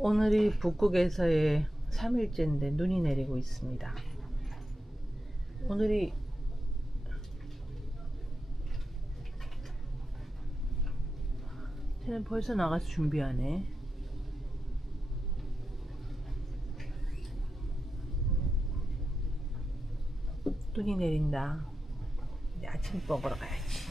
오늘이 북극에서의 3일째인데 눈이 내리고 있습니다. 오늘이 쟤는 벌써 나가서 준비하네. 눈이 내린다. 이제 아침 먹으러 가야지.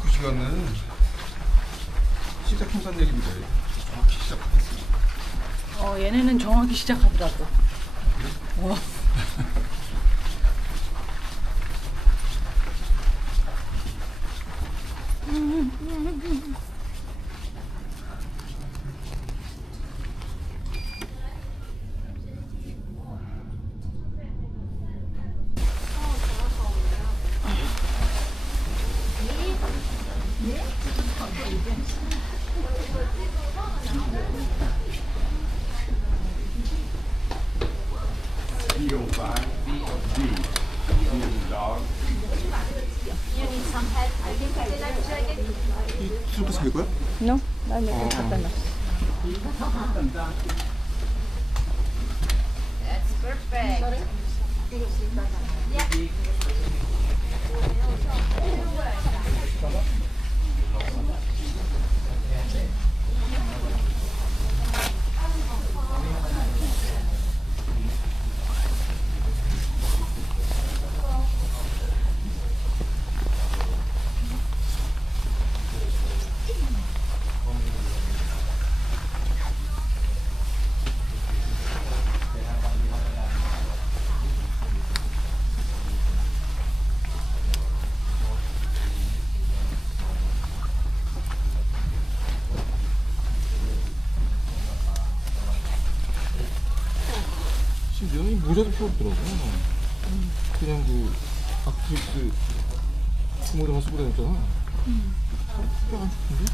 그 시간은 시작한다는 얘기인데 정확히 시작하겠습니다. 얘네는 정확히 시작하더라고. 이렇게 살 거야? No? 나 몇개 갖다 놨어. That's perfect. 심지어는 이 모자도 필요없더라고. 그냥 그 아크릴스 모자만 쓰고 다녔잖아. 안 좋던데?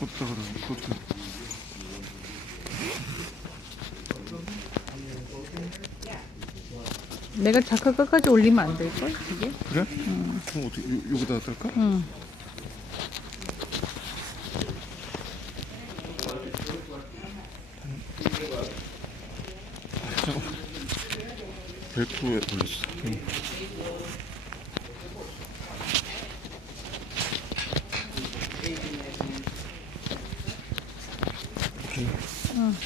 어디다 그러는 거야? 내가 자크 끝까지 올리면 안 될걸? 이게? 그래? 그럼 어떻게 여기다 뜰까? 응. 잠깐만. 벨크로에 올렸어. 오케이. 응.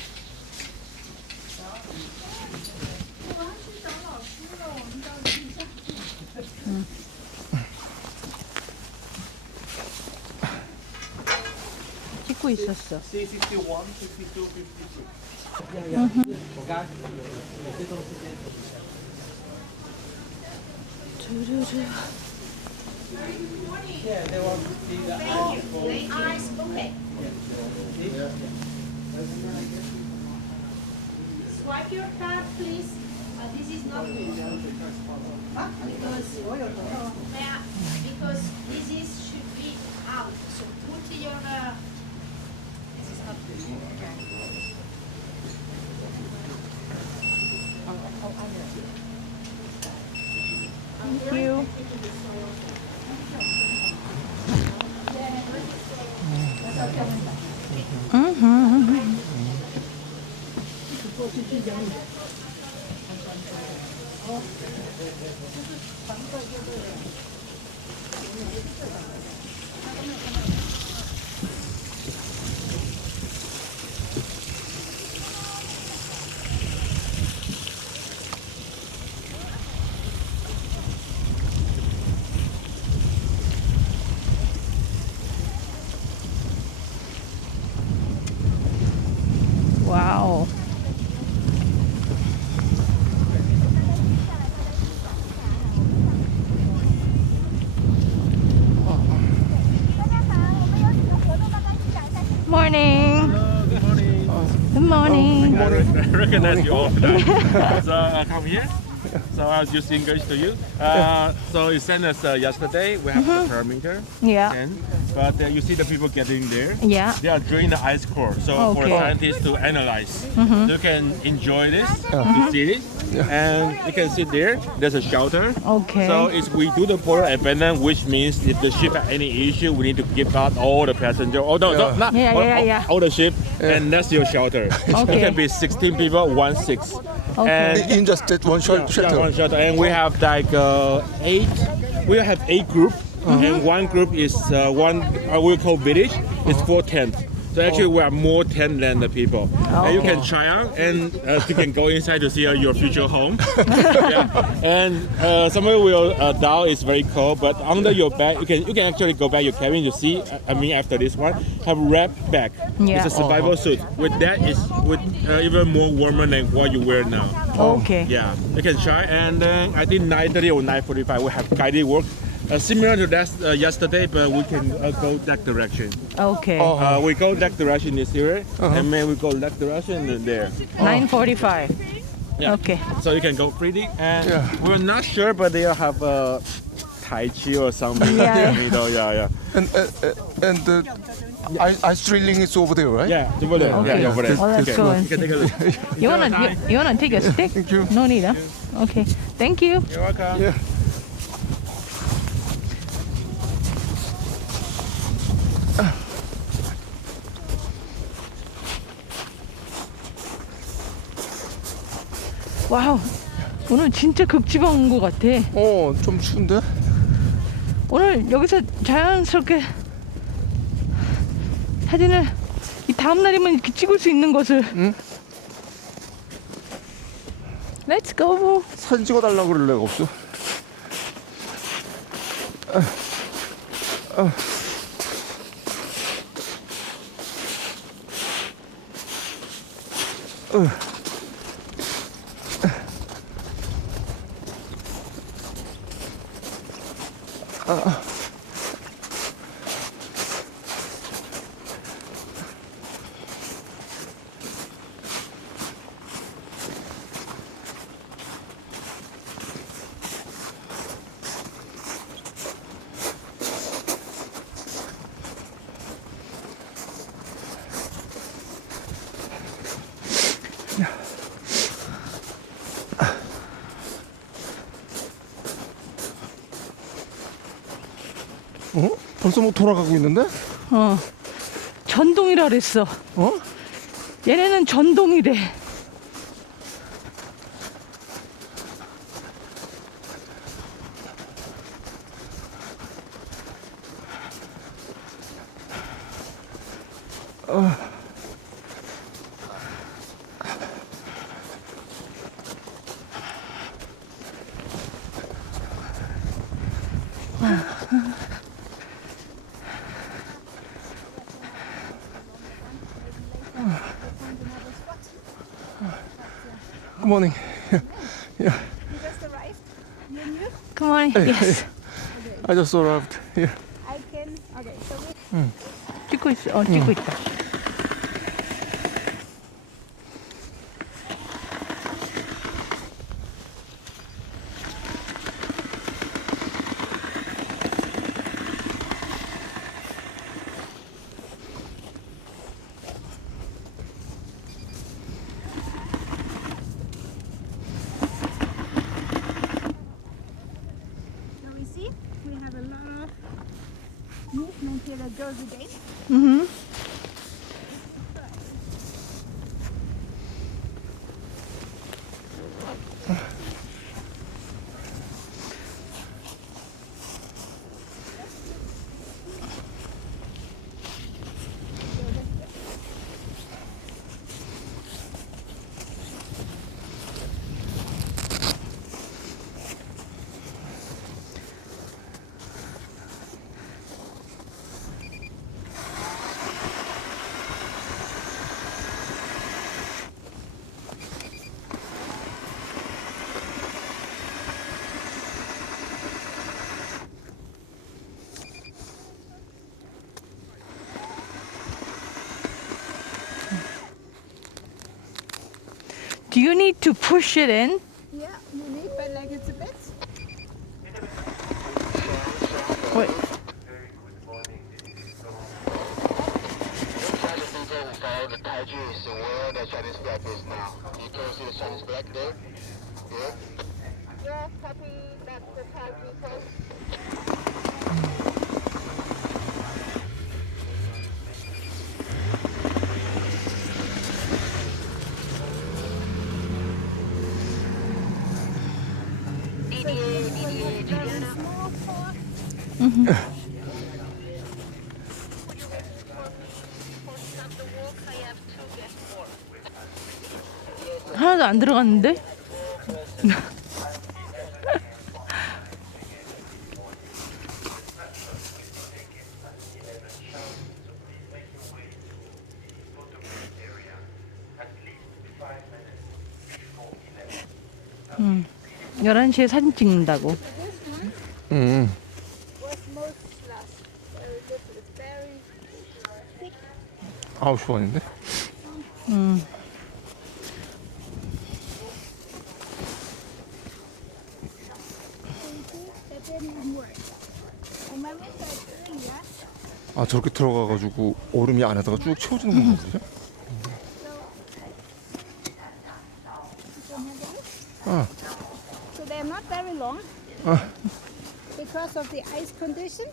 찍고 있었어. 주르르. Eyes, okay. Swipe your card, please. This is not good. Because this is should be out. So put your. This is not good. Thank you. 와우. Morning. Good morning. Good morning. I recognize you all today. So come here. So I'll just English to you. So you sent us yesterday. We have the parameter. Yeah. But you see the people getting there. Yeah. They are drilling the ice core. So for Okay. scientists to analyze. You can enjoy this, to see it. And you can sit there. There's a shelter. Okay. So it's we do the polar abandon, which means if the ship has any issue, we need to give out all the passengers. Oh no, no, not Yeah. all the ship, and that's your shelter. Okay. It can be 16 people, 1-6. Okay. And In just that one yeah, shelter. one shelter, and we have like 8. We have 8 group, and one group is one we call village. It's 4 tents. So actually, we are more tent than the people. And you can try out, and you can go inside to see your future home. Yeah. And somewhere will down is very cold, but under your bag, you can actually go back your cabin to see. I mean, after this one, have wrap bag. Yeah. It's a survival suit. With that, is with even more warmer than what you wear now. Okay. Yeah, you can try. And then I think 9:30 or 9:45 we have guided work. Similar to that yesterday, but we can go that direction. Okay. We go that direction this here, and then we go that direction there. 9:45. Yeah. Okay. So you can go freely, and we're not sure, but they have a Tai Chi or something. Yeah. In the middle. Yeah. And the ice drilling is over there, right? Yeah, over there. Okay. Yeah, over there. Well, let's go and You can take a look. You wanna take a stick? Thank you. No need, huh? Okay. Thank you. You're welcome. Yeah. 와우. 오늘 진짜 극지방 온 것 같아. 좀 추운데? 오늘 여기서 자연스럽게 사진을 이 다음 날이면 이렇게 찍을 수 있는 것을. 응? Let's go. 사진 찍어달라고 그럴 애가 없어. 벌써 뭐 돌아가고 있는데? 전동이라 그랬어. 얘네는 전동이래. Good morning. Yeah. You just arrived? You knew? Come on. Yes. I just arrived here. I can. Okay, so we. 찍고 있어. 찍고 있다. So we see we have a lot of movement here that goes again. Do you need to push it in? Yeah, you need, but like it's a bit. Wait. Yeah, copy. That's the Taiji post. Very small fork. 하나도 안 들어갔는데? 음, 11시에 사진 찍는다고. 음. Was most slush. Very good. It's very thick. 9시 반인데? 음. That didn't even work. And when we said earlier, 아, 저렇게 들어가가지고 얼음이 안에다가 쭉 채워지는 건가 보죠? so they're not very long because of the ice condition.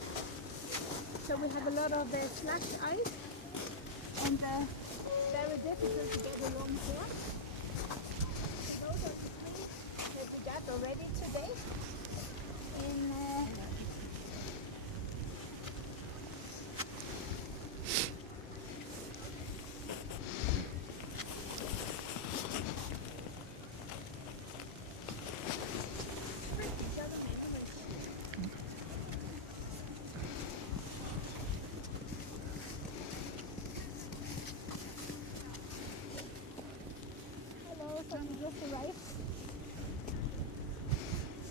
So we have a lot of slush ice and very difficult to get along here. Those are the three that we got already today. In so we just arrived.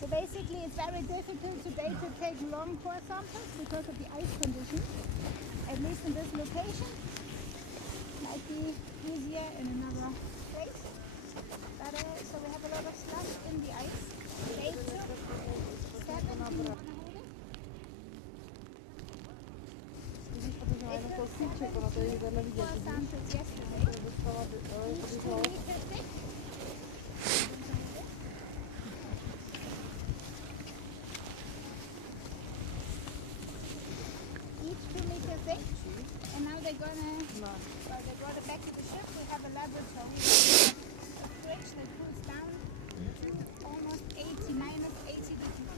So basically it's very difficult today to take long core samples because of the ice condition. At least in this location. Might be easier in another place. But so we have a lot of slush in the ice. 8 to 17 hold it. We took 4 samples yesterday. Each 2 meters thick. Each 2 meters thick. And now they're gonna, well, they brought it back to the ship. We have a laboratory. A fridge that cools down to almost 80, minus 80 degrees.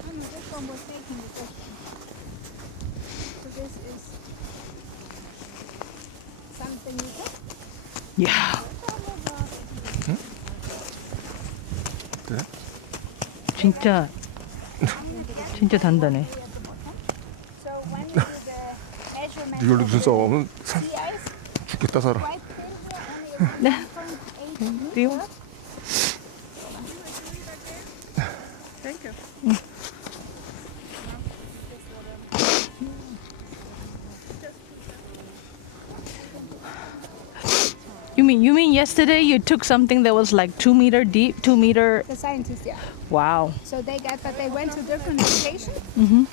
Oh no, this one was taking the question. So this is something you cook. 야, 네? 진짜 진짜 단단해. So when we do the measurement 이걸로 of 무슨 the 싸움은 sea ice, 죽겠다 살아. quite thin here, only 1.8 띠용. meters. You mean yesterday you took something that was like 2 meter deep, 2 meter? The scientists, yeah. Wow. So they got, but they went to different locations.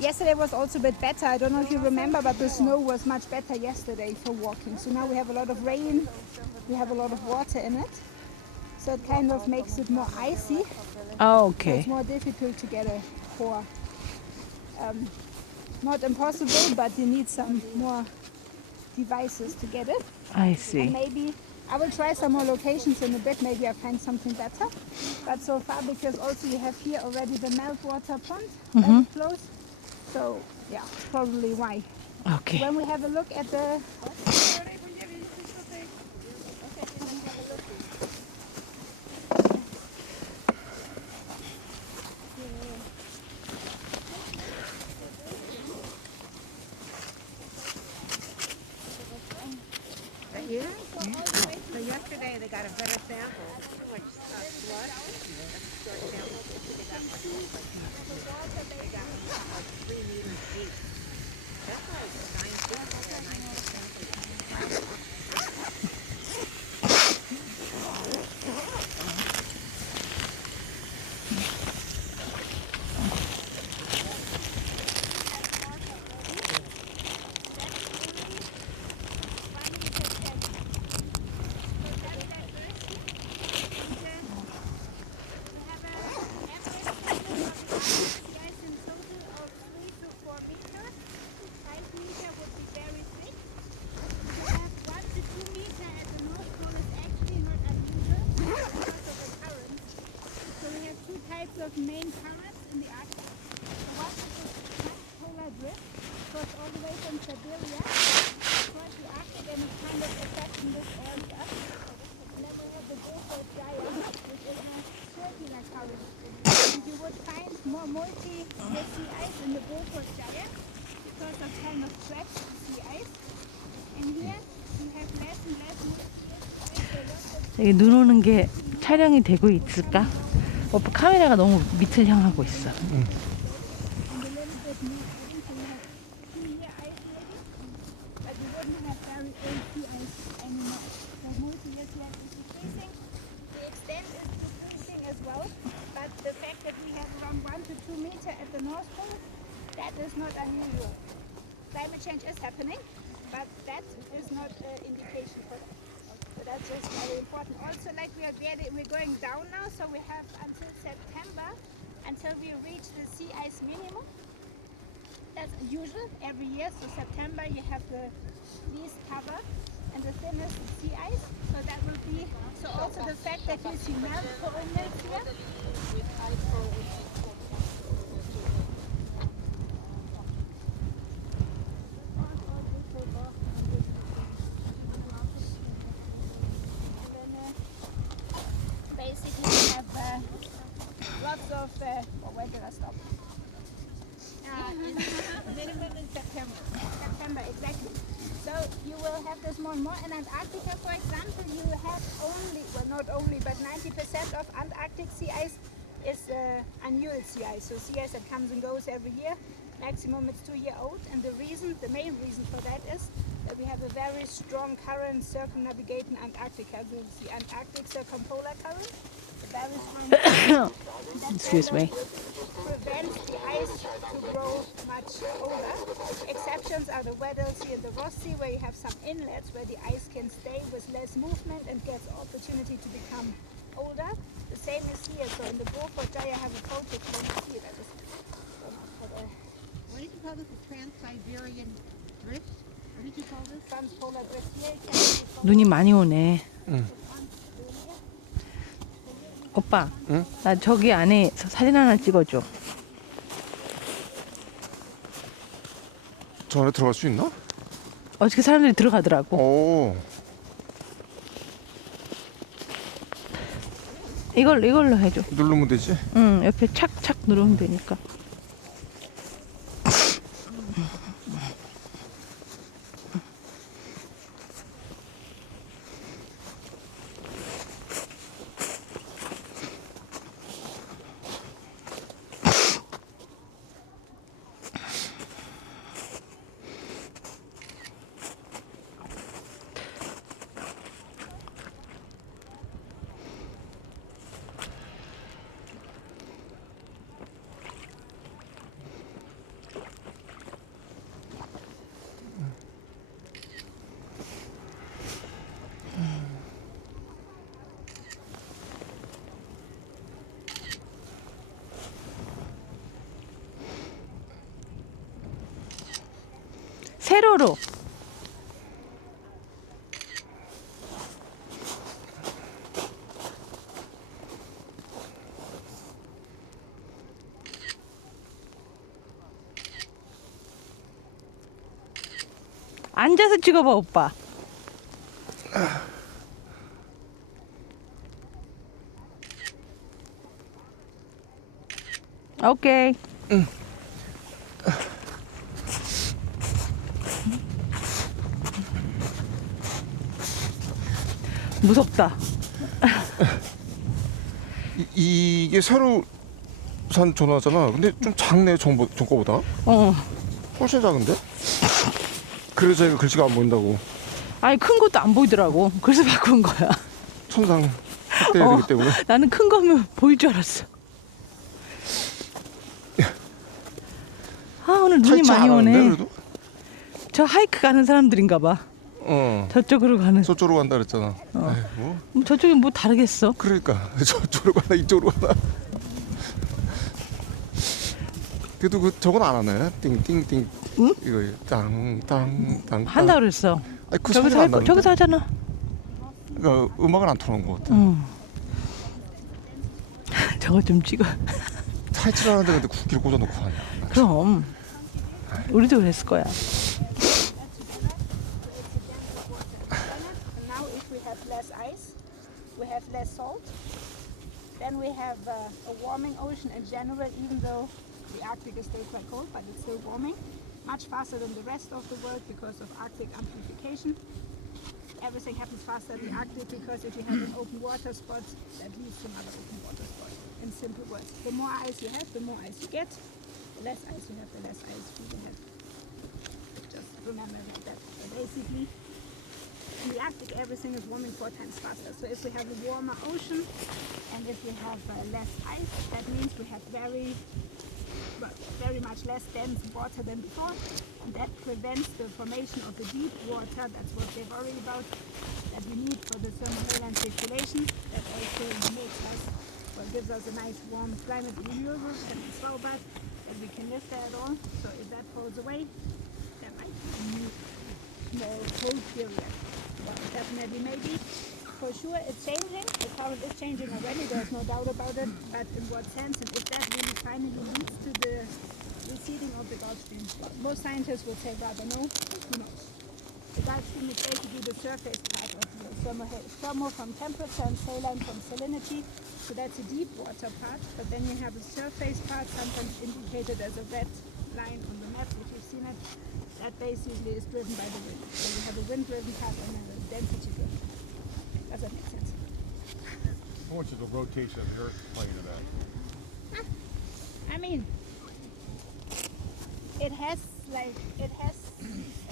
Yesterday was also a bit better. I don't know if you remember, but the snow was much better yesterday for walking. So now we have a lot of rain, we have a lot of water in it. So it kind of makes it more icy. Oh, So okay. it's more difficult to get a core. Not impossible, but you need some more devices to get it. I And see. maybe I will try some more locations in a bit. Maybe I find something better. But so far, because also you have here already the meltwater pond that is close. So yeah, probably why. Okay. When we have a look at the So yesterday they got a better sample. Too much blood. Short sample. They got like 3 meters deep. That's like 9 feet. 9 feet. in the Arctic. The one is the polar drift, goes all the way from Siberia across the Arctic and it's kind of affecting this area. And then we have the Beaufort Gyre, which is a circular current. And you would find more multi-sea ice in the Beaufort Gyre because of kind of stretched sea ice. And here we have less and less 여기 눈 오는 게 촬영이 되고 있을까? 오빠 카메라가 너무 밑을 향하고 있어. That is not unusual. Climate change is happening, but that is not an indication for that. So that's just very important. Also, like we're going down now, so we have until September until we reach the sea ice minimum. That's usual every year. So September you have the least cover and the thinnest sea ice. So that will be so also the fact that you see melt coral mills here. Basically, we have lots of. Where did I stop? Minimum in September. September, exactly. So you will have this more and more. In Antarctica, for example, you have only, well, not only, but 90% of Antarctic sea ice is annual sea ice. So sea ice that comes and goes every year. Maximum it's 2 year old. And the main reason for that is that we have a very strong current circumnavigating Antarctica. So the Antarctic circumpolar current, a very strong Excuse me. prevents the ice to grow much older. Exceptions are the Weddell Sea and the Ross Sea, where you have some inlets where the ice can stay with less movement and gets opportunity to become older. The same is here. So in the Beaufort Gyre, I have a photo from here. That is What did you call this? The Trans-Siberian Drift? What did you call this? transpolar drift here. You can see 눈이 많이 오네. 오빠, 나 저기 안에 사진 하나 찍어줘. 저 안에 들어갈 수 있나? 어저께 사람들이 들어가더라고. 오. 이걸로 해줘. 누르면 되지? 응, 옆에 착착 누르면 되니까. 세로로. 앉아서 찍어봐, 오빠. 오케이. 무섭다. 이게 새로 산 전화잖아. 근데 좀 작네, 전 거보다. 훨씬 작은데? 그래서 저희가 글씨가 안 보인다고. 아니, 큰 것도 안 보이더라고. 그래서 바꾼 거야. 천상 확대해야 되기 때문에. 나는 큰 거면 보일 줄 알았어. 아, 오늘 눈이 타이치 많이 안 하는데, 오네. 그래도? 저 하이크 가는 사람들인가 봐. 저쪽으로 가는. 저쪽으로 간다 그랬잖아. 어. 아이고. 뭐 저쪽이 뭐 다르겠어. 그러니까 저쪽으로 가나 이쪽으로 가나. 그래도 저건 안 하네. 띵띵띵. 응? 이거 땅땅땅. 한다 그랬어. 아니, 그 저기서 소리가 안 나는데. 저기서 하잖아. 그러니까 음악은 안 틀어놓은 것 같아. 저거 좀 찍어. 탈출하는데 근데 국기를 꽂아놓고 하냐. 그럼 우리도 그랬을 거야. And now if we have less ice, we have less salt, then we have a warming ocean in general, even though the Arctic is still quite cold, but it's still warming, much faster than the rest of the world because of Arctic amplification. Everything happens faster in the Arctic because if you have an open water spot, that leads to another open water spot. In simple words, the more ice you have, the more ice you get. The less ice you have, the less ice you will have. Just remember that. So basically, in the Arctic, everything is warming 4 times faster. So if we have a warmer ocean and if we have less ice, that means we have very much less dense water than before. And that prevents the formation of the deep water. That's what they worry about, that we need for the thermohaline circulation. That also makes us, well, gives us a nice warm climate renewable and Svalbard, that we can live there at all. So if that falls away, there might be a new more cold period. Well, definitely maybe. For sure it's changing. The current is changing already, there's no doubt about it. But in what sense, and if that really finally leads to the receding of the Gulf Stream? Well, most scientists would say rather no, who knows. The Gulf Stream is basically the surface part of the thermo from temperature and saline from salinity. So that's a deep water part, but then you have a surface part, sometimes indicated as a red line on the map if you've seen it. That basically is driven by the wind. So you have a wind-driven part and a density-driven part. Does that make sense? How much is the rotation of the Earth playing into that? I mean, it has an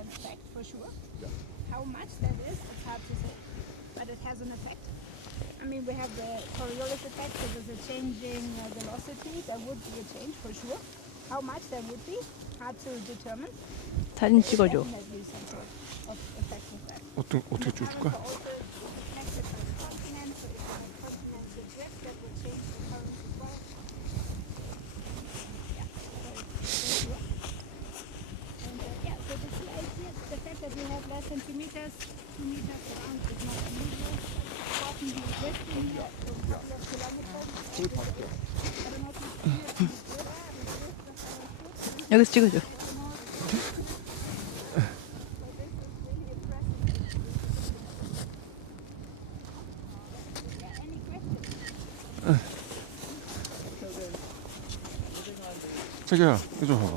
effect for sure. Yeah. How much that is, it's hard to say, but it has an effect. I mean, we have the Coriolis effect, so there's a changing velocity. There would be a change for sure. How much there would be, hard to determine. 사진 찍어줘. Definitely some sort of effect of that. 어떻게 줄까? We have less centimeters, 2 meters around is not unusual. Often we drift in here for a couple of kilometers. I don't know if you see it. 여기서 찍어줘. Any questions? 자기야, 이거 좀 봐봐.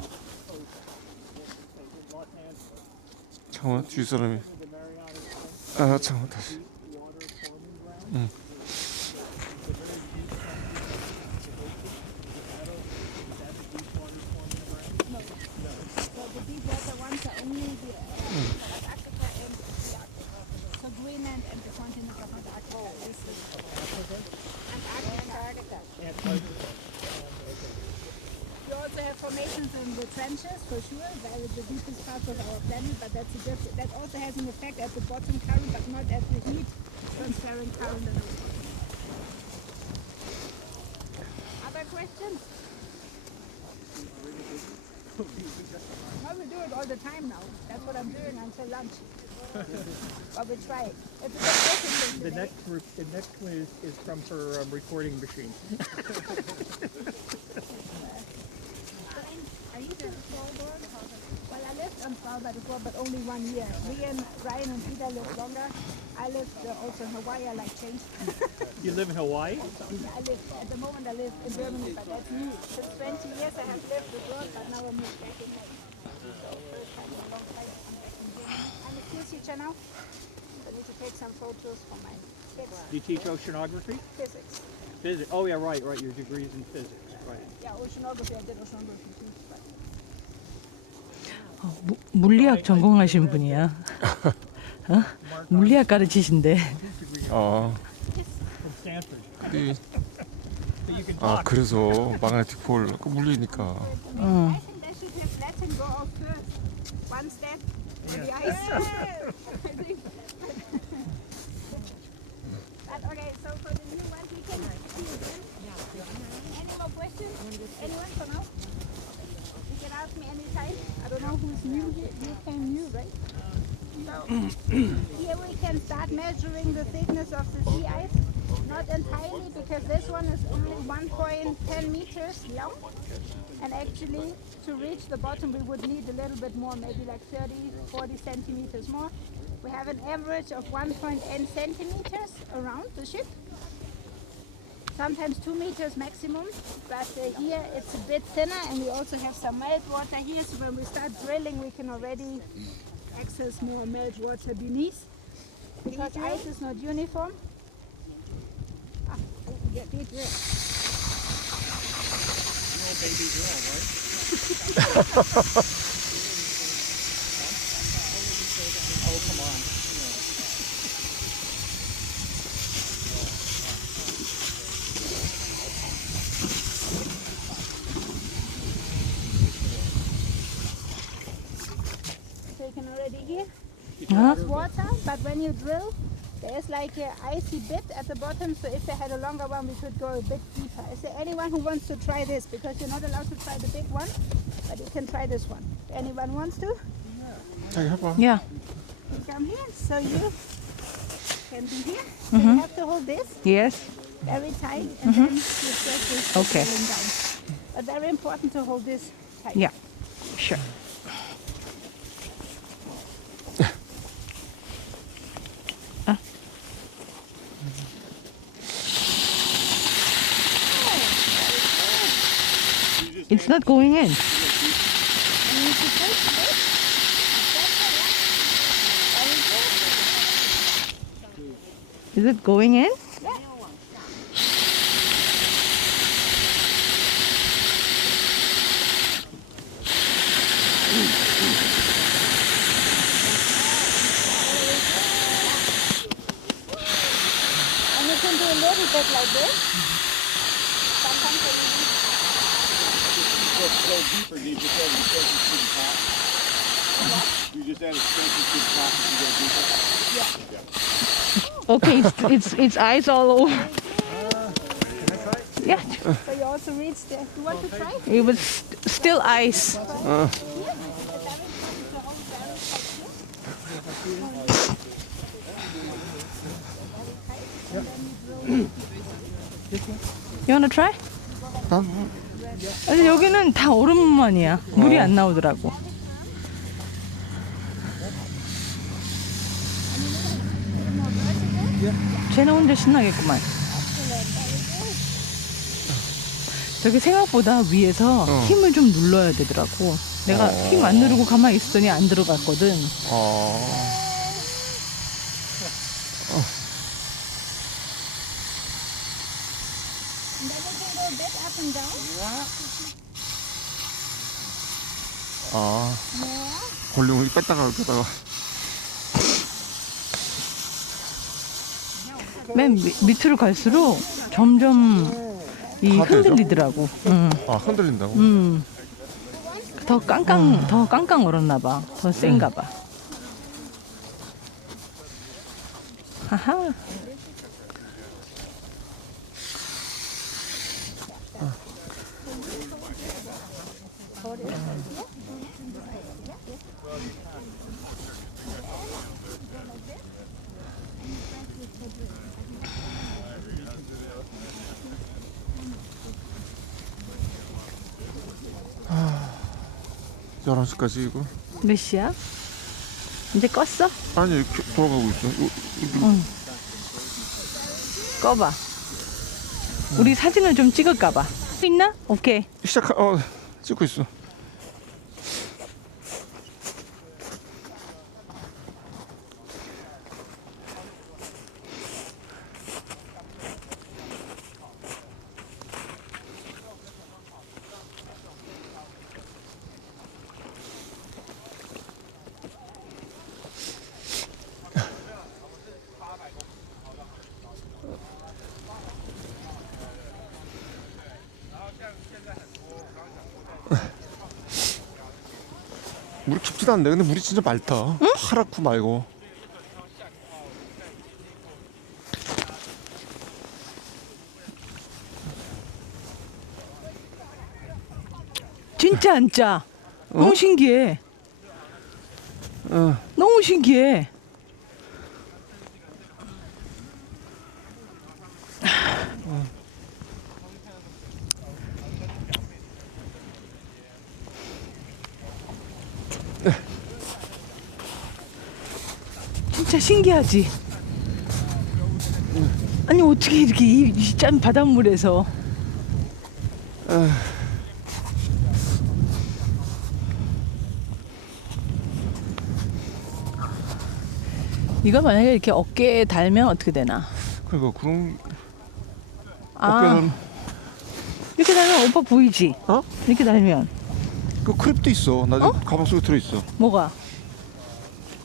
잠깐만, 뒤 사람이. 아, 잠깐만, 다시. 응. So the deep water ones are only the Antarctica and the Arctic. So Greenland and the continent of Antarctica is Antarctica. We also have formations in the trenches for sure. That is the deepest part of our planet, but that's a different. That also has an effect at the bottom current, but not at the heat transparent current at the bottom. Other questions? No, we do it all the time now. That's what I'm doing until lunch. But we try it. It's a good question. The next one is from her recording machine. Are you from Svalbard? Well, I lived on Svalbard before, but only 1 year. Me and Ryan and Peter lived longer. I lived also in Hawaii. I like change. You live in Hawaii? I live at the moment. I live in Germany, but that's new. Since 20 years, I have lived abroad, but now I moved back in. So first time in a long time, I'm back in Germany. I'm a school teacher now. I need to take some photos for my kids. You teach oceanography? Physics. Physics. Oh yeah, right. Your degree's in physics. Right. Yeah, oceanography. I did oceanography too. But 물리학 전공하신 분이야. 어? 물리학 가르치신대. 아, From Stanford. 근데, But you can 아, talk. 그래서 magnetic pole 그 물리니까. I think they should have let him go off first. One step in the ice. I think. But okay, so for the new one, we can see again. Any more questions? Anyone for now? You can ask me anytime. I don't know who's new here. You came new, right? So here we can start measuring the thickness of the sea ice. Not entirely, because this one is only 1.10 meters long. And actually, to reach the bottom, we would need a little bit more, maybe like 30, 40 centimeters more. We have an average of 1.8 centimeters around the ship. Sometimes 2 meters maximum, but here it's a bit thinner, and we also have some meltwater here, so when we start drilling we can already access more meltwater beneath, because ice is not uniform. Yeah, big drill. So you can already hear there's water, but when you drill, there's like an icy bit at the bottom, so if they had a longer one, we could go a bit deeper. Is there anyone who wants to try this? Because you're not allowed to try the big one, but you can try this one. Anyone wants to? 자기 해봐. Yeah. You come here, so you can be here. So you have to hold this Yes. very tight, and then you press this Okay. drilling down. But very important to hold this tight. Yeah. Sure. It's not going in. And you should push this. Very good. Is it going in? Yeah. And you can do a little bit like this. Sometimes you Go deeper, do you just add extensions to the top? You just add extensions to the top and you go deeper? Okay, it's ice all over. Yeah, So you also reach there. You want to try? it was still ice. You wanna try? 아니, 여기는 다 얼음만이야. 물이 안 나오더라고. 쟤는 혼자 신나겠구만. 저기 생각보다 위에서 힘을 좀 눌러야 되더라고. 내가 힘 안 누르고 가만히 있었더니 안 들어갔거든. And then you can go a bit up and down. 아, More. 볼륨을 뺐다가 뺐다가. 맨 밑으로 갈수록 점점 이 다 되죠? 흔들리더라고. 아, 흔들린다고? 더 깡깡 얼었나 봐. 더 센가 봐. 하하. 아, 11시까지 이거? 몇 시야? 이제 껐어? 아니, 이렇게 돌아가고 있어. 꺼봐. 우리 사진을 좀 찍을까 봐. 있나? 오케이. 찍고 있어. 물이 깊지도 않네. 근데 물이 진짜 맑다. 파랗고 맑고. 진짜 안 짜. 너무 신기해. 너무 신기해. 진짜 신기하지? 아니 어떻게 이렇게 이 짠 바닷물에서 이거 만약에 이렇게 어깨에 달면 어떻게 되나? 그러니까 그럼 아 어깨는 이렇게 달면 오빠 보이지? 어? 이렇게 달면 그 크립도 있어. 나 지금 가방 속에 들어 있어. 뭐가?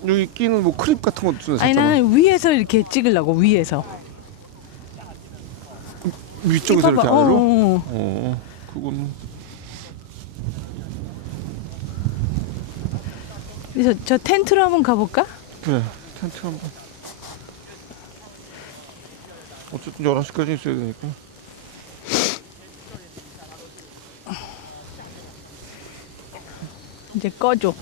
여기 끼는 뭐 크립 같은 것도 샀잖아. 아니 나는 위에서 이렇게 찍으려고 위에서 위쪽에서 이렇게 봐봐. 아래로. 그건 그래서 저 텐트로 한번 가볼까? 그래. 텐트 한번. 어쨌든 11시까지 있어야 되니까. 이제 꺼줘.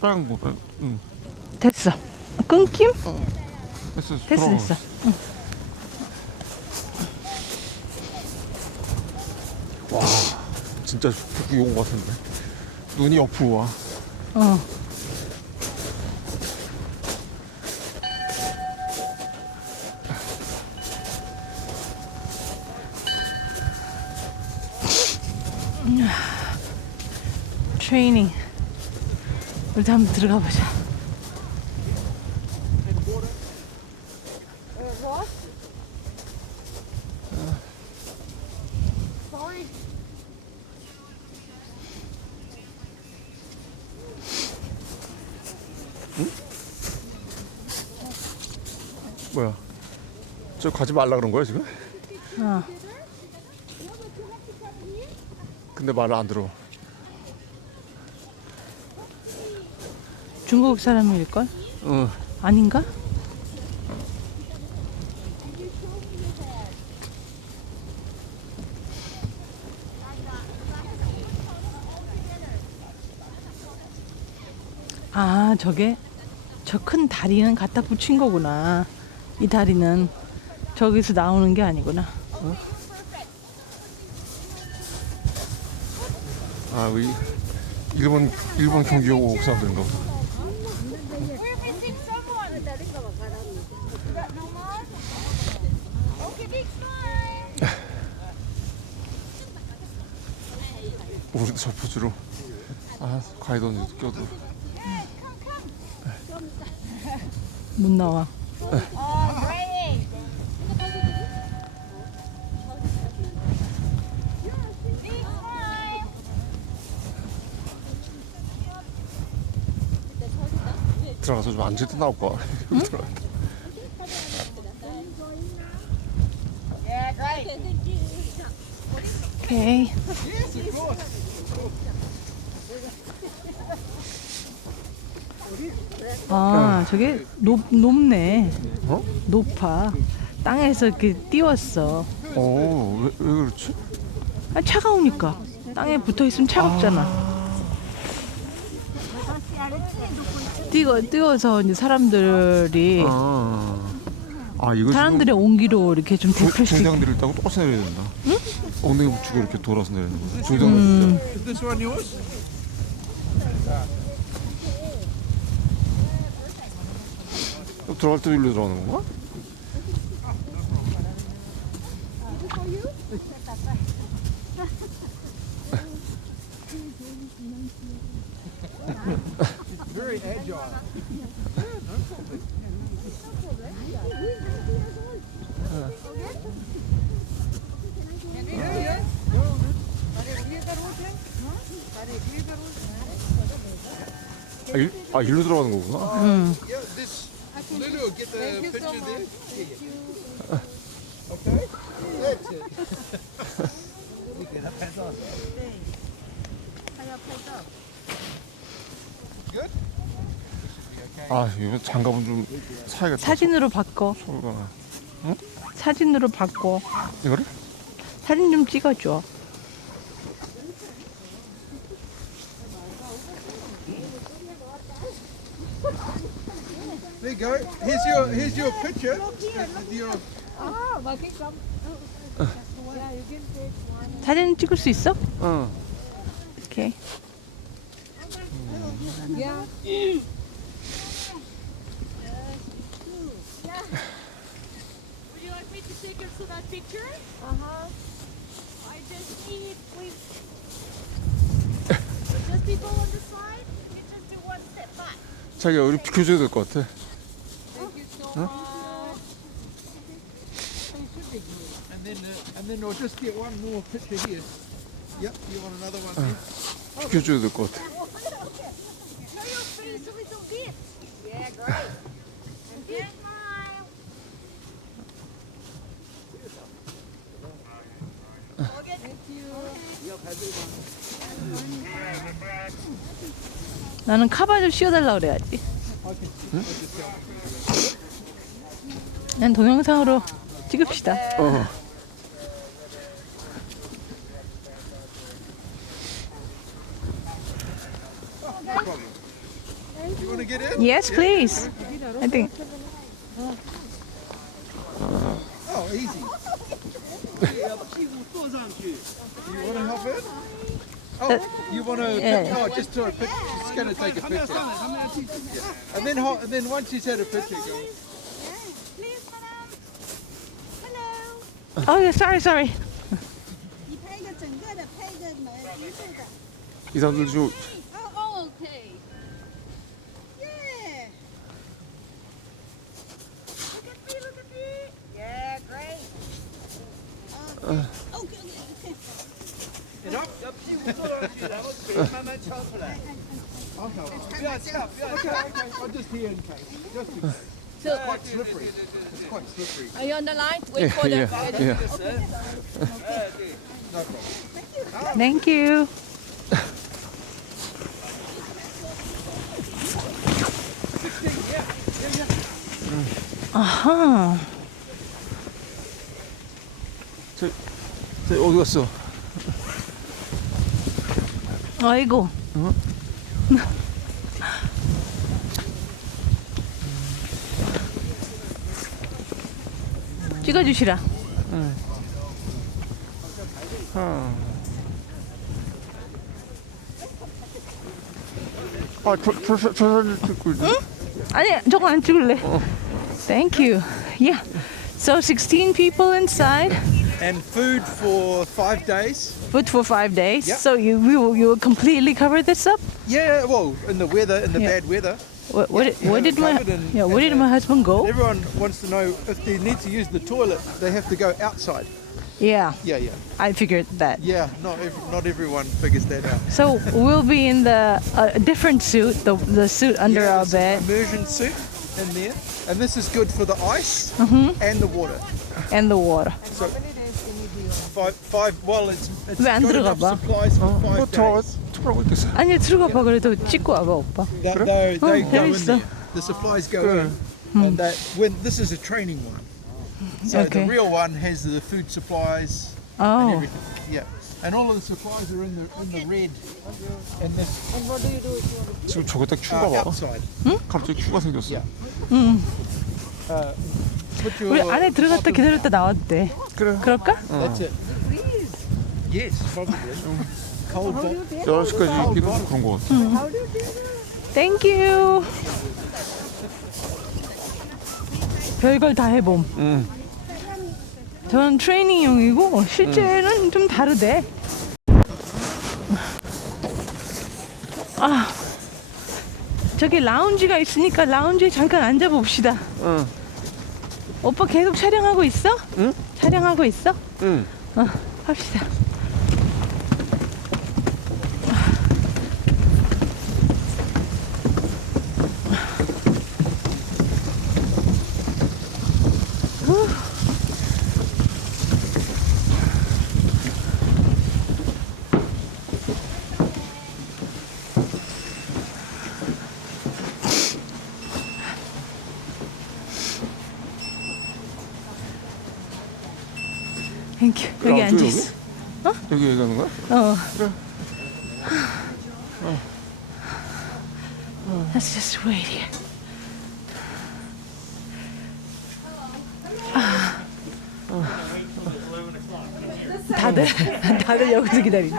빨간 거, 응. 됐어. 끊김? 됐어. 됐어 돌아가. 됐어. 응. 와, 진짜 북극이 온 것 같은데. 눈이 옆으로 와. 어. 트레이닝. 우리도 한번 들어가 보자. 뭐야? 저 가지 말라 그런 거야 지금? 어. 근데 말을 안 들어. 중국 사람일걸? 어. 아닌가? 아, 저게 저 큰 다리는 갖다 붙인 거구나. 이 다리는 저기서 나오는 게 아니구나. 아, 일본 경기하고 온 사람들인가 보다. 우리도 저 포즈로 가이드 언니도 껴도 못 나와. 들어가서 좀 앉을 때 나올 거야. 들어간다. 오케이. 아, 저게 높네. 어? 높아. 땅에서 이렇게 띄웠어. 왜 그렇지? 아, 차가우니까. 땅에 붙어 있으면 차갑잖아. 띄워서 이제 사람들이 이거 사람들의 온기로 이렇게 좀 데필 수 있게. 중장비를 타고 똑같이 내려야 된다. 응? 엉덩이 붙이고 이렇게 돌아서 내리는 거. 중장비. Is this one yours? 들어갈 때 일로 들어가는 건가? Very agile. 일로 들어가는 거구나. Yeah, this. Lulu, get the picture there. Okay. That's it. Good. 이거 장갑은 좀 사야겠다. 사진으로 바꿔. 서울가. 사진으로 바꿔. 이거를? 사진 좀 찍어줘. There you go. Here's your picture. Your 사진 찍을 수 있어? 응. 오케이. Yeah. Would you like me to take us to that picture? I just need, please. Just people on the side. You just do one step back. 자기야 우리 비켜줘야 될 것 같아. Thank you so much. And then we'll just get one more picture here. Yep, you want another one there? 비켜줘야 될 것 같아. Show your face a little bit. Yeah, great. And big smile. Okay. Thank you. 나는 카바 좀 씌워달라 그래야지. 난 동영상으로 찍읍시다. You want to get in? Yes, please. I think. Oh, easy. You want to hop in? Oh, you want to? Yeah. Oh, just do a picture. Just gonna take a picture. Yeah. And then once he's had a picture, go. Please, madam. Hello. Oh, yeah, sorry. 你拍一个整个的，拍一个一致的。 이 사람들 좀 Oh, okay. Yeah. Look at me, look at me. Yeah, great. Okay, okay. I'll help. Okay. I'll just here in case. Just in case. It's quite slippery. It's quite slippery. Are you on the line? 예, Wait for them. 예. No problem. Thank you. 아하. 저 어디 갔어? 아이고. 찍어주시라. 저 사진 찍고 있네. 아니, 저거 안 찍을래. Thank you. Yeah. So 16 people inside. And food for 5 days. Food for 5 days. Yep. So you will completely cover this up? Yeah, well, in the weather, in the Yeah. bad weather. Where did my covered in- where did my husband go? Everyone wants to know if they need to use the toilet, they have to go outside. Yeah, Yeah. I figured that. Yeah, not everyone figures that out. So we'll be in the different suit, the suit under Yeah, our there's an bed immersion suit in there, and this is good for the ice and the water. and the water. So five. Well, it's 왜안 good 들어가 enough 봐? supplies for 5 days. 들어가고 있겠어. 아니 들어가 봐 그래도 찍고 와봐 오빠. They go in 재밌어. there. The supplies go in, and that when this is a training one. So Okay. the real one has the food supplies and Oh, everything. Yeah, and all of the supplies are in the red. And this 지금 저거 딱 큐가 봐. outside. 갑자기 큐가 생겼어. Yeah. Put 우리 your 안에 들어갔다 기다렸다 나와도 돼. 그래. 그럴까? That's it. Yes, probably. Cold bottle. 11시까지 있기는 그런 거 같아. Thank you. 별걸 다 해봄. 저는 트레이닝용이고 실제는 좀 다르대. 아, 저기 라운지가 있으니까 라운지에 잠깐 앉아봅시다. 응. 오빠 계속 촬영하고 있어? 응? 촬영하고 있어? 응. 합시다. 땡큐. 여기 라운지 앉아있어. 여기 얘기하는 거야? 어. Let's just wait here. 다들 여기서 기다리네.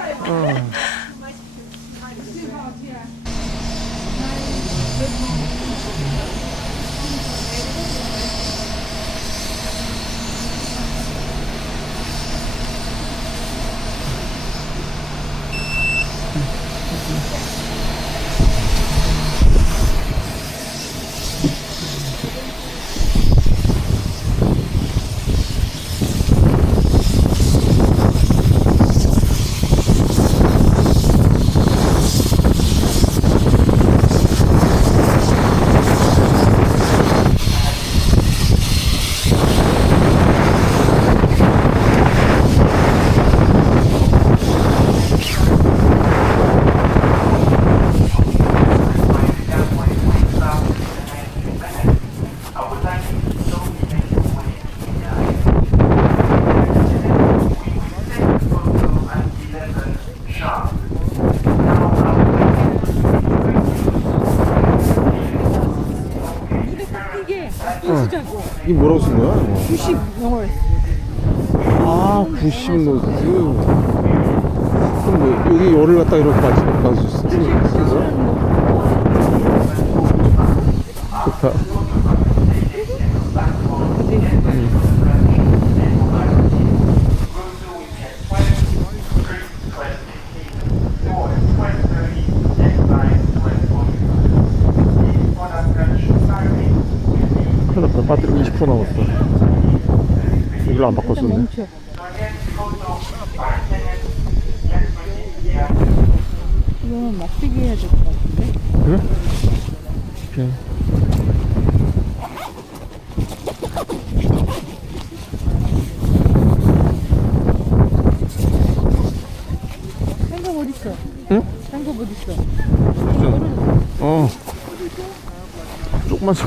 이게 뭐라고 쓴 거야? 90 north. 아, 90 노드. 그럼 뭐 여기 열을 갖다 이렇게 맞춰서 쓴 거야? 좋다. 큰일 났다. 배터리 20% 남았어. 이걸 안 바꿨었네. 멈춰. 이거는 막대기 해야 될 것 같은데? 그래? 오케이. 장갑 어딨어? 응? 장갑 어딨어? 조금만 씩.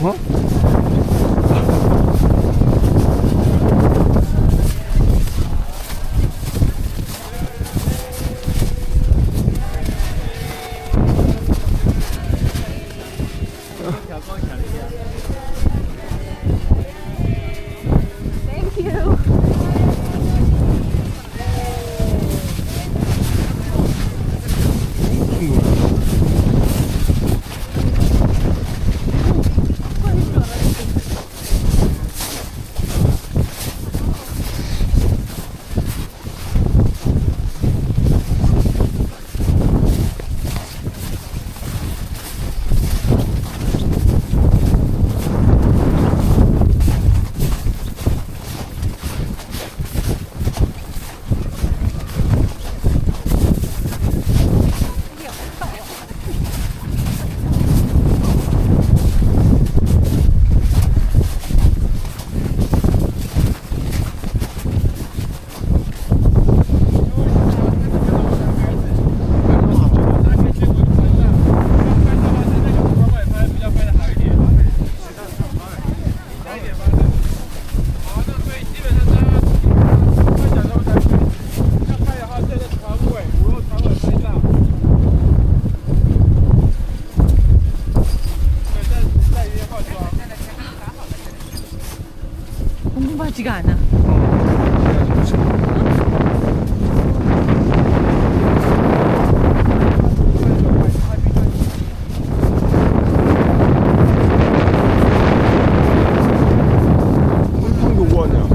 어? Thank you. 궁금하지가 않아. 물판도 뭐하냐?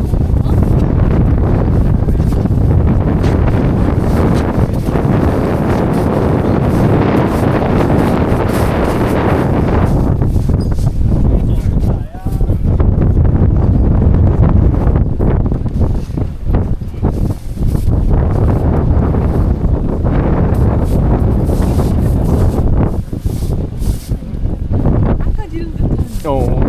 아까 지은 듯한.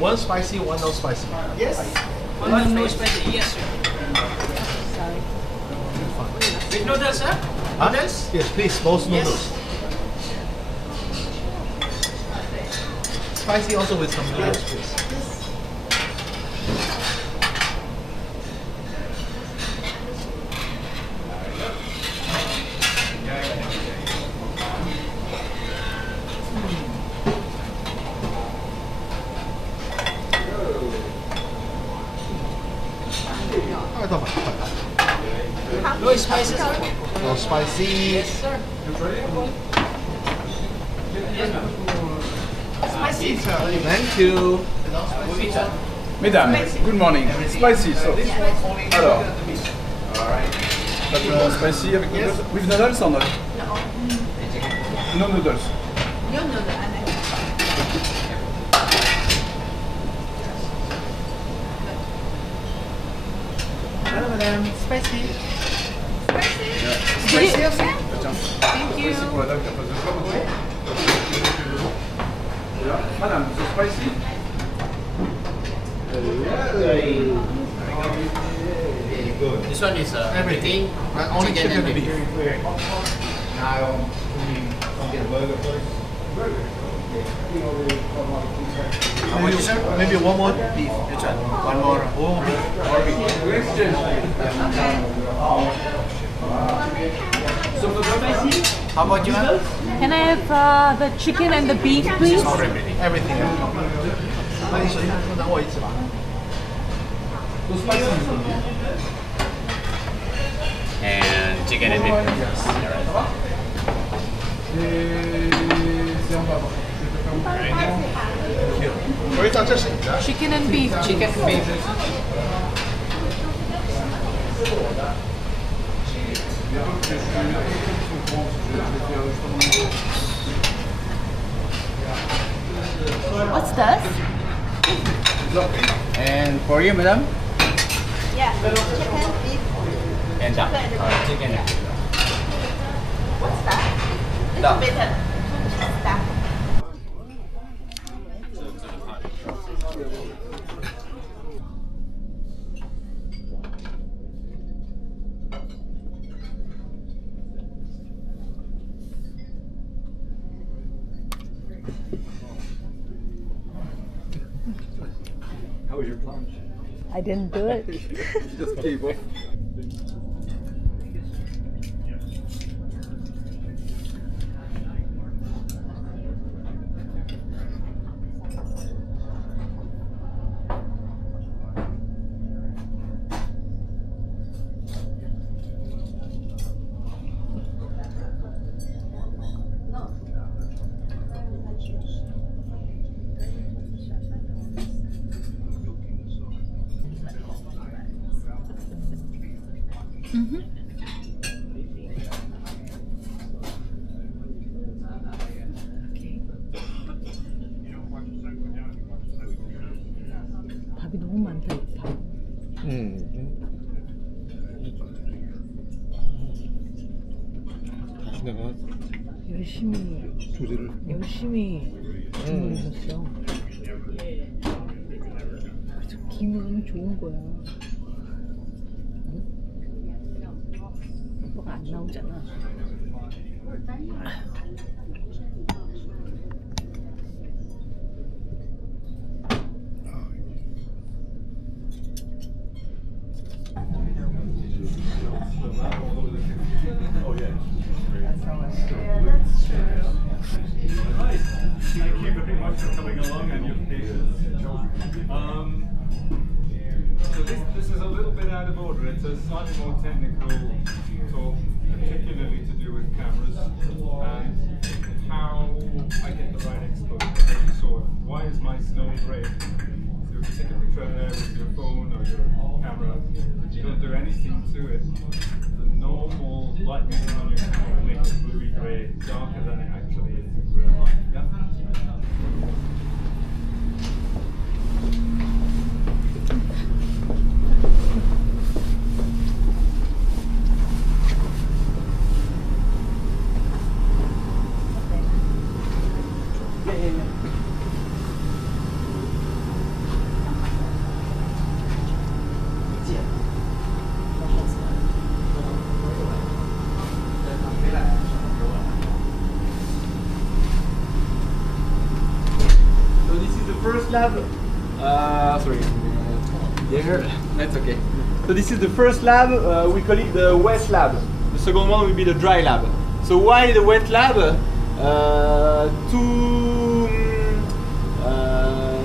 One spicy, one no spicy. Yes. One no spicy, yes, sir. With noodles, sir? Huh? Noodles? Yes, please, both noodles. Spicy also with some noodles, please. No spicy, sir? No spicy. Yes, sir. Spicy, sir. Thank you. Mesdames, good morning. Spicy sauce. Alors. Pas tout le monde spicy avec noodles. With noodles or not? No noodles. Hello, madam. Spicy. Spicy aussi. Tiens. Spicy pour la dame qui a pas de choix aussi. Là. Madame, c'est spicy? This one is Everything. Only chicken and beef. How much, sir? Maybe one more beef. Which one? One more. How about you, ma'am? Can I have the chicken and the beef, please? Everything. Everything. 那你等我一次吧。 And chicken and beef. Chicken and beef. Chicken and beef. What's that? And for you, madam? Yeah, chicken, beef. And duck. Chicken and beef. What's that? Duck. Better. Duck. How was your plunge? I didn't do it. Just keep off. 밥이 너무 많다, 이 밥. 다시 내가 열심히 조제를 주문하셨어. 그래서 기분 좋은 거야. 응? 오빠가 안 나오잖아. Thank you very much for coming along and your patience. So this is a little bit out of order. It's a slightly more technical talk, particularly to do with cameras and how I get the right exposure. camera. You don't do anything to it. The normal light moving on your camera will make it bluey grey, darker than it actually is in real life. Yeah? So this is the first lab. Sorry. There. That's okay. So this is the first lab. We call it the wet lab. The second one will be the dry lab. So why the wet lab?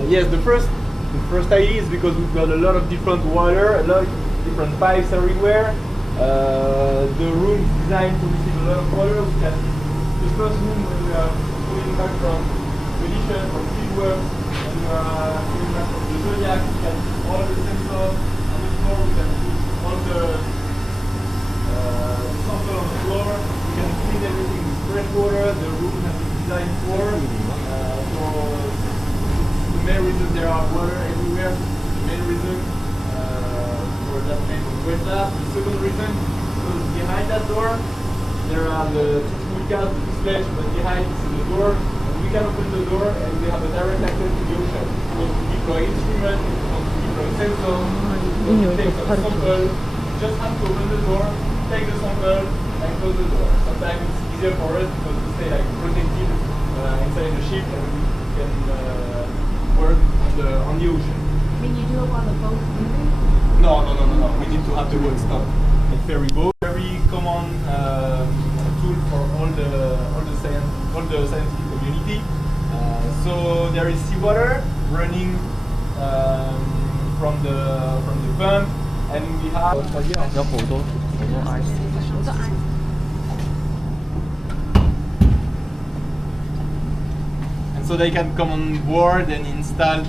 Yes, the first idea is because we've got a lot of different water, a lot of different pipes everywhere. The room is designed to receive a lot of water. We can, the first room when we are going back from expedition, from fieldwork, and we are going back from the zodiac, we can put all the sensors on the floor, we can put all the sample on the floor, we can clean everything with fresh water. The room has been designed for. So the main reason there are water everywhere. The main reason for that name of wet lab. The second reason, because behind that door there are the two cars, the sledge, but behind is the door. And we can open the door and we have a direct access to the ocean. So to deploy instruments, to deploy sensors, to take some sample, you just have to open the door, take the sample, and close the door. Sometimes it's easier for us because we stay like protected inside the ship and we can work on the ocean. Can you do it while the boat's moving? No. We need to have the boat stop. A ferry boat, very common tool for all the scientific community. So there is seawater running from the pump, and we have. And so they can come on board and install.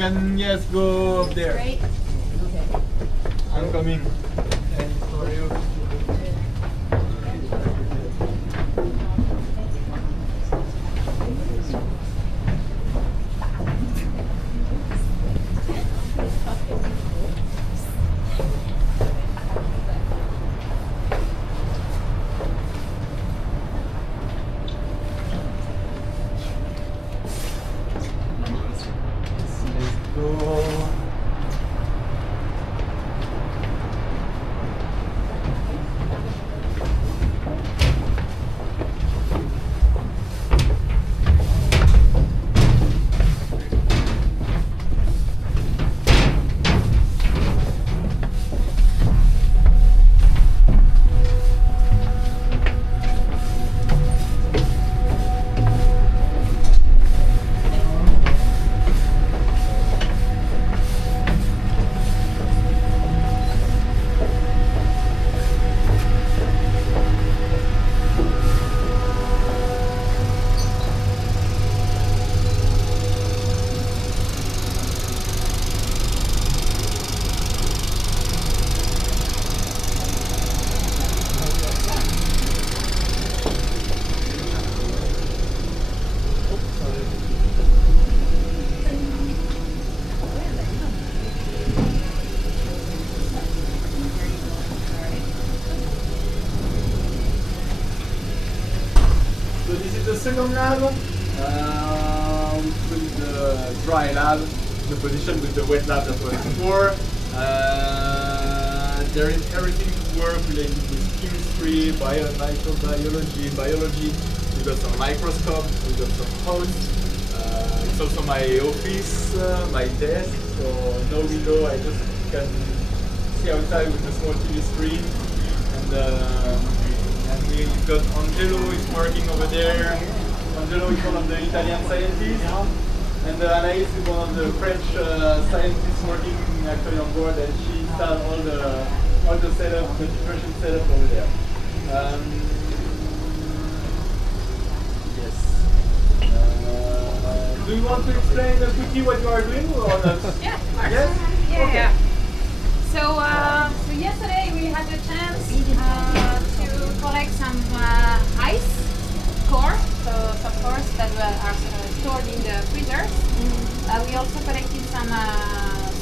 Can yes go up there. Right? Okay. I'm coming. And for you. So this is the second lab. We call it the dry lab. the position with the wet lab that was before. There is everything to work related with chemistry, microbiology, biology. We got some microscope, we got some hosts. It's also my office, my desk. So no window, I just can see outside with a small TV screen. And we've got Angelo is working over there. Angelo is one of the Italian scientists. And Anaïs is one of the French scientists working actually on board, and she installed all the setup, the filtration setup over there. Yes. Do you want to explain quickly what you are doing or not? Yeah. Yes? Yeah. Okay. Yeah. So yesterday we had the chance to collect some ice core, so some cores that are stored in the freezers. We also collected some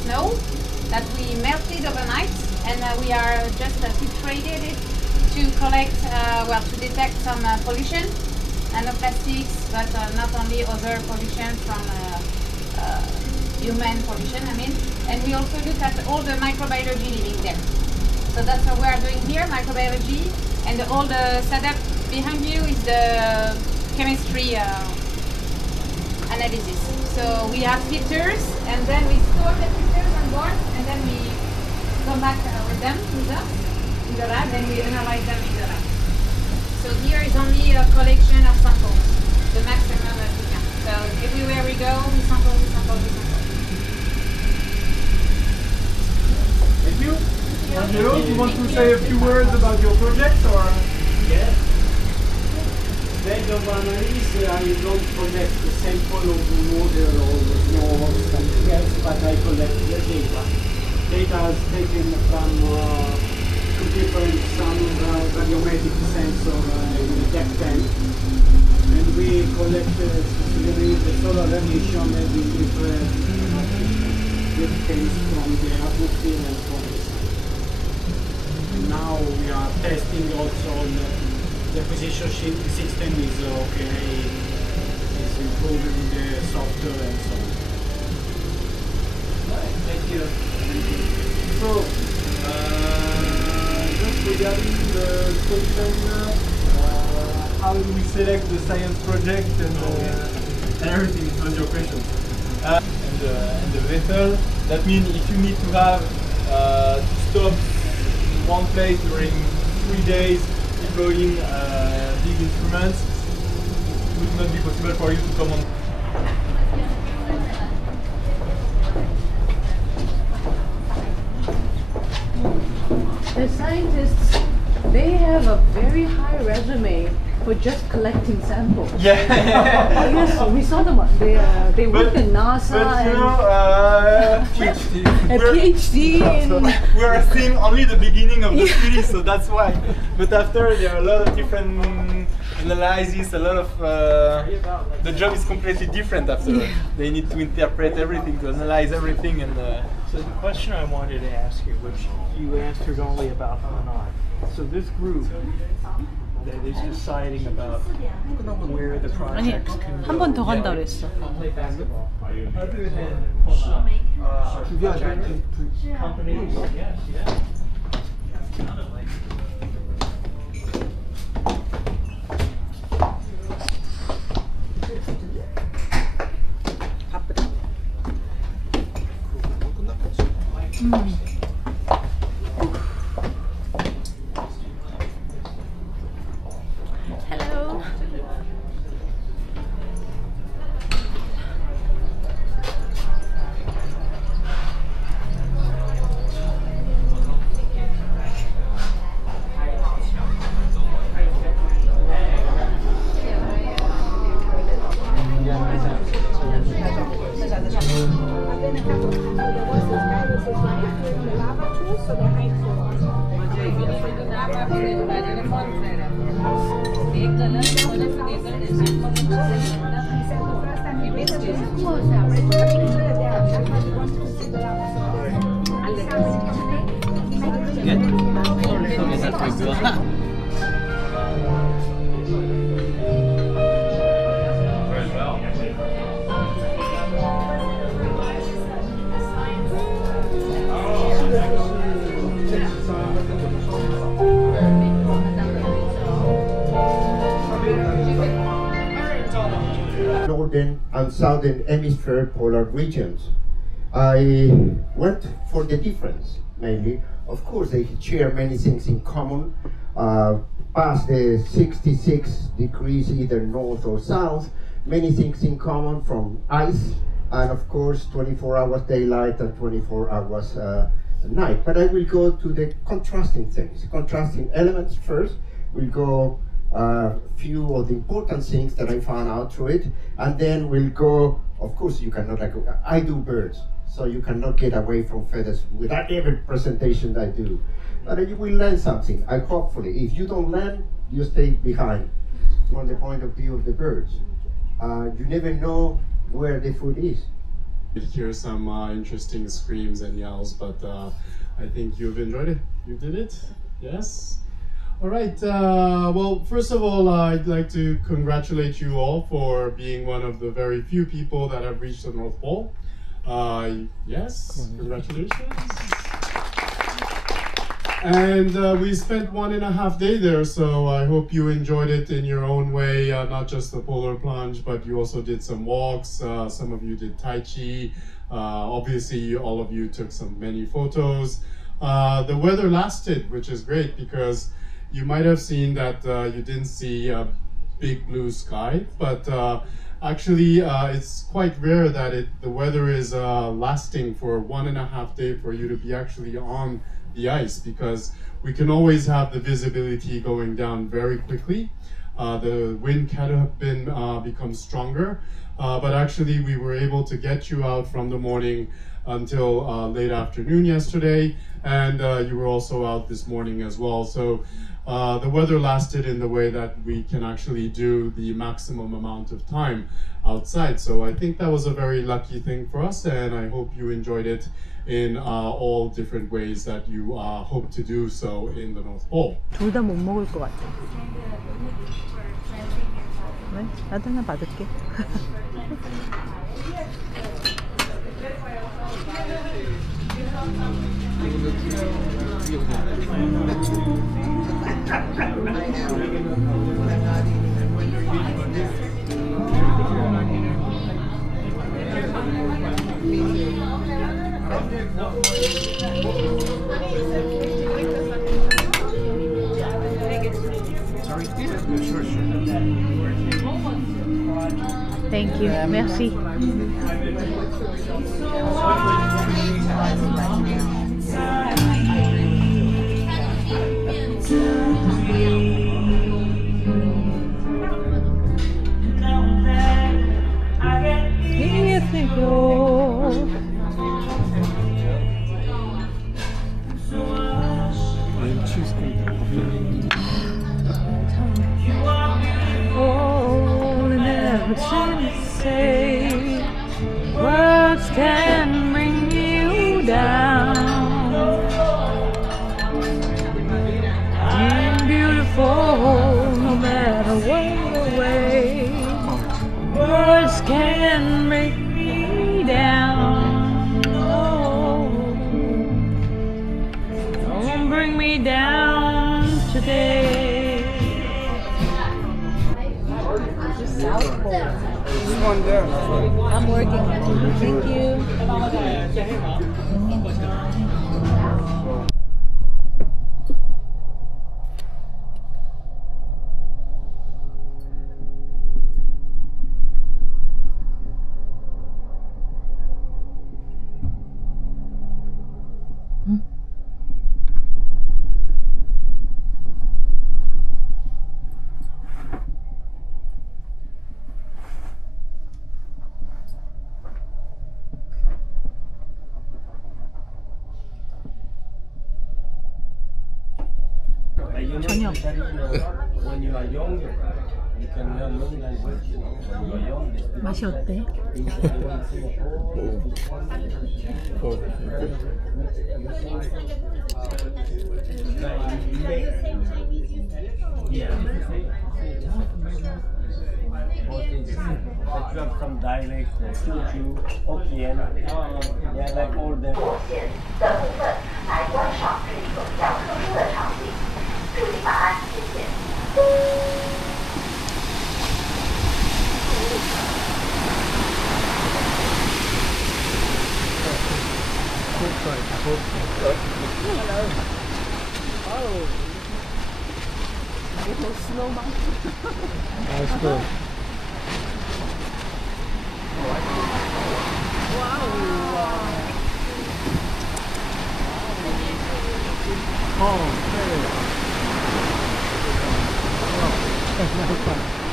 snow that we melted overnight, and we are just filtrated it to collect, to detect some pollution, nanoplastics, but not only other pollution from human pollution, I mean. And we also look at all the microbiology living there. So that's what we are doing here, microbiology, and all the setup behind you is the chemistry analysis. So we have filters, and then we store the filters on board, and then we come back with them in the lab, and we analyze them in the lab. So here is only a collection of samples, the maximum that we can. So everywhere we go, we sample, we sample, we sample. Thank you. Angelo, do you want to say a few words about your project or? Yes. Based on analysis, I don't collect the sample of the water or the snow or something else, but I collect the data. Data is taken from two different radiometric sensors in the depth tank. And we collect specifically the solar radiation and the infrared difference from the atmosphere and from the sun. And now we are testing also the acquisition system is okay, is improving the software and so on. Right, thank you. So, just regarding the question, how do we select the science project and everything, it was your question. And the vessel, that means if you need to have to stop in one place during 3 days deploying big instruments, it would not be possible for you to come on. The scientists, they have a very high resume for just collecting samples. Yeah. Yes, we saw them. They work in NASA But you know, PhD. and PhD in... We are seeing only the beginning of the series, so that's why. But after, there are a lot of different analyses, a lot of... the job is completely different after. Yeah. They need to interpret everything, to analyze everything, and... So the question I wanted to ask you, which you answered only about Hanoi. So this group that is deciding about where the 아니, projects can go. 한 번 더 간다 그랬어. Other than companies, yes, yeah. Hello. northern and southern hemisphere polar regions. I went for the difference mainly. Of course, they share many things in common. Past the 66 degrees either north or south, many things in common from ice and of course 24 hours daylight and 24 hours night. But I will go to the contrasting things, contrasting elements first. We'll go few of the important things that I found out through it, and then we'll go, of course you cannot, like, I do birds, so you cannot get away from feathers without every presentation I do. But you will learn something, I hopefully. If you don't learn, you stay behind from the point of view of the birds. You never know where the food is. You hear some interesting screams and yells, but I think you've enjoyed it. You did it? Yes? All right. Well, first of all, I'd like to congratulate you all for being one of the very few people that have reached the North Pole. Yes, congratulations. And we spent 1.5 days there, so I hope you enjoyed it in your own way, not just the polar plunge, but you also did some walks, some of you did Tai Chi, obviously all of you took many photos. The weather lasted, which is great, because you might have seen that you didn't see a big blue sky, but actually it's quite rare that the weather is lasting for 1.5 days for you to be actually on the ice, because we can always have the visibility going down very quickly. The wind can have become stronger, but actually we were able to get you out from the morning until late afternoon yesterday, and you were also out this morning as well. So the weather lasted in the way that we can actually do the maximum amount of time outside. So I think that was a very lucky thing for us, and I hope you enjoyed it in all different ways that you hope to do so in the North Pole. 둘 다 못 먹을 것 같아. 왜? 나도 하나 받을게. Thank you. Merci. Say words can bring you down. You're beautiful no matter what way. Words can bring me down. Oh, don't bring me down today. South Pole. One there. I'm working on it. Thank you. 저녁. 맛이 어때? That you have some dialect, Teochew, Hokkien, yeah, like all the. 的部分来观赏这一个比较特殊的场景。注意晚安，谢谢。little snow mountain. That's good. Wow.